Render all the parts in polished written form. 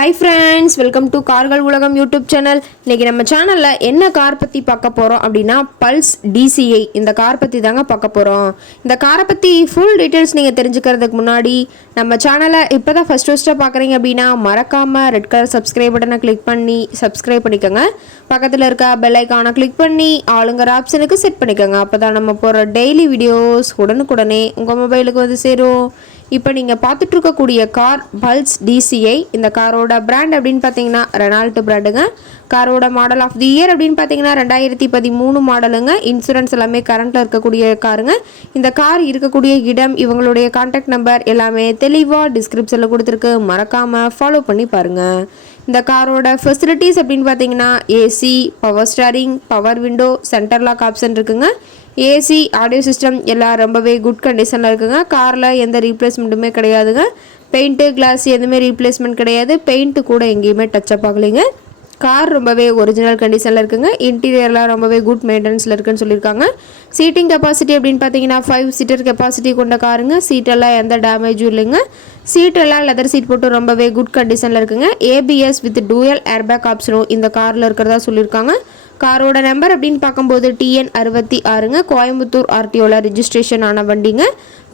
Hi friends, welcome to கார்கள் உலகம் YouTube channel. இன்றைக்கி நம்ம சேனலில் என்ன கார் பற்றி பார்க்க போகிறோம் அப்படின்னா பல்ஸ் DCI இந்த கார் பற்றி தாங்க பார்க்க போகிறோம். இந்த காரை பற்றி ஃபுல் டீட்டெயில்ஸ் நீங்கள் தெரிஞ்சுக்கிறதுக்கு முன்னாடி நம்ம சேனலை இப்போ தான் ஃபஸ்ட்டாக பார்க்குறீங்க அப்படின்னா மறக்காமல் ரெட் கலர் சப்ஸ்கிரைப் பட்டனை கிளிக் பண்ணி சப்ஸ்கிரைப் பண்ணிக்கோங்க. பக்கத்தில் இருக்க பெல் ஐக்கானை கிளிக் பண்ணி ஆளுங்கிற ஆப்ஷனுக்கு செட் பண்ணிக்கோங்க. அப்போ தான் நம்ம போகிற டெய்லி வீடியோஸ் உடனுக்குடனே உங்கள் மொபைலுக்கு வந்து சேரும். இப்போ நீங்கள் பார்த்துட்டு இருக்கக்கூடிய கார் பல்ஸ் DCI. இந்த காரோட பிராண்ட் அப்படின்னு பார்த்தீங்கன்னா ரெனால்ட் பிராண்டுங்க. காரோட மாடல் ஆஃப் தி இயர் அப்படின்னு பார்த்தீங்கன்னா 2013 மாடலுங்க. இன்சூரன்ஸ் எல்லாமே கரண்ட்டில் இருக்கக்கூடிய காருங்க. இந்த கார் இருக்கக்கூடிய இடம், இவங்களுடைய கான்டாக்ட் நம்பர் எல்லாமே தெளிவாக டிஸ்கிரிப்ஷனில் கொடுத்துருக்கு. மறக்காமல் ஃபாலோ பண்ணி பாருங்கள். இந்த காரோட ஃபெசிலிட்டிஸ் அப்படின்னு பார்த்தீங்கன்னா AC, power steering, power window, centre lock option இருக்குங்க. ஏசி, ஆடியோ சிஸ்டம் எல்லாம் ரொம்பவே குட் கண்டிஷனில் இருக்குங்க. காரில் எந்த ரீப்ளேஸ்மெண்ட்டுமே கிடையாதுங்க. பெயிண்ட்டு, கிளாஸ் எதுவுமே ரீப்ளேஸ்மெண்ட் கிடையாது. பெயிண்ட்டு கூட எங்கேயுமே டச்சப் ஆகலைங்க. கார் ரொம்பவே ஒரிஜினல் கண்டிஷனில் இருக்குங்க. இன்டீரியர்லாம் ரொம்பவே குட் மெயின்டெனன்ஸில் இருக்குன்னு சொல்லியிருக்காங்க. சீட்டிங் கெப்பாசிட்டி அப்படின்னு பார்த்தீங்கன்னா 5 சீட்டர் கெப்பாசிட்டி கொண்ட காருங்க. சீட்டெல்லாம் எந்த டேமேஜும் இல்லைங்க. சீட்டெல்லாம் லெதர் சீட் போட்டு ரொம்பவே குட் கண்டிஷனில் இருக்குங்க. ABS வித் டூயல் ஏர்பேக் ஆப்ஷனும் இந்த காரில் இருக்கிறதா சொல்லியிருக்காங்க. காரோட நம்பர் அப்படின்னு பார்க்கும்போது TN 66ங்க. கோயம்புத்தூர் RTOவில் ரிஜிஸ்ட்ரேஷன் ஆன வண்டிங்க.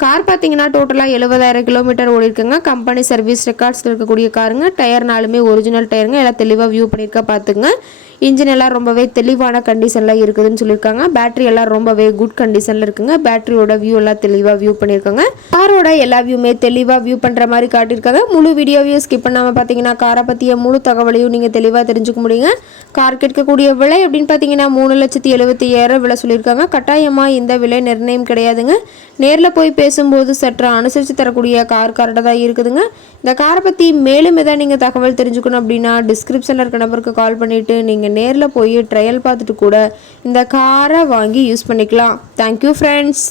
கார் பார்த்தீங்கன்னா டோட்டலாக 70,000 கிலோமீட்டர் ஓடி இருக்குங்க. கம்பெனி சர்வீஸ் ரெக்கார்ட்ஸில் இருக்கக்கூடிய காருங்க. டயர்னாலுமே ஒரிஜினல் டயருங்க. எல்லாம் தெளிவாக வியூ பண்ணியிருக்க பார்த்துங்க. இன்ஜின் எல்லாம் ரொம்பவே தெளிவான கண்டிஷனில் இருக்குதுன்னு சொல்லியிருக்காங்க. பேட்டரி எல்லாம் ரொம்பவே குட் கண்டிஷனில் இருக்குங்க. பேட்டரியோட வியூ எல்லாம் தெளிவாக வியூ பண்ணியிருக்காங்க. காரோட எல்லா வியூமே தெளிவாக வியூ பண்ணுற மாதிரி காட்டியிருக்காங்க. முழு வீடியோவையும் ஸ்கிப் பண்ணாமல் பார்த்தீங்கன்னா காரை பற்றிய முழு தகவலையும் நீங்கள் தெளிவாக தெரிஞ்சுக்க முடியுங்க. கார் கேட்கக்கூடிய விலை அப்படின்னு பார்த்தீங்கன்னா 3,70,75,000 விலை சொல்லியிருக்காங்க. கட்டாயமாக இந்த விலை நிர்ணயம் கிடையாதுங்க. நேரில் போய் பேசும்போது சற்று அனுசரித்து தரக்கூடிய கார்டாக தான் இருக்குதுங்க. இந்த காரை பற்றி மேலும் எதாவது நீங்கள் தகவல் தெரிஞ்சுக்கணும் அப்படின்னா டிஸ்கிரிப்ஷனில் இருக்க நம்பருக்கு கால் பண்ணிவிட்டு நீங்கள் நேரில் போய் ட்ரையல் பார்த்துட்டு கூட இந்த காரை வாங்கி யூஸ் பண்ணிக்கலாம். Thank you friends.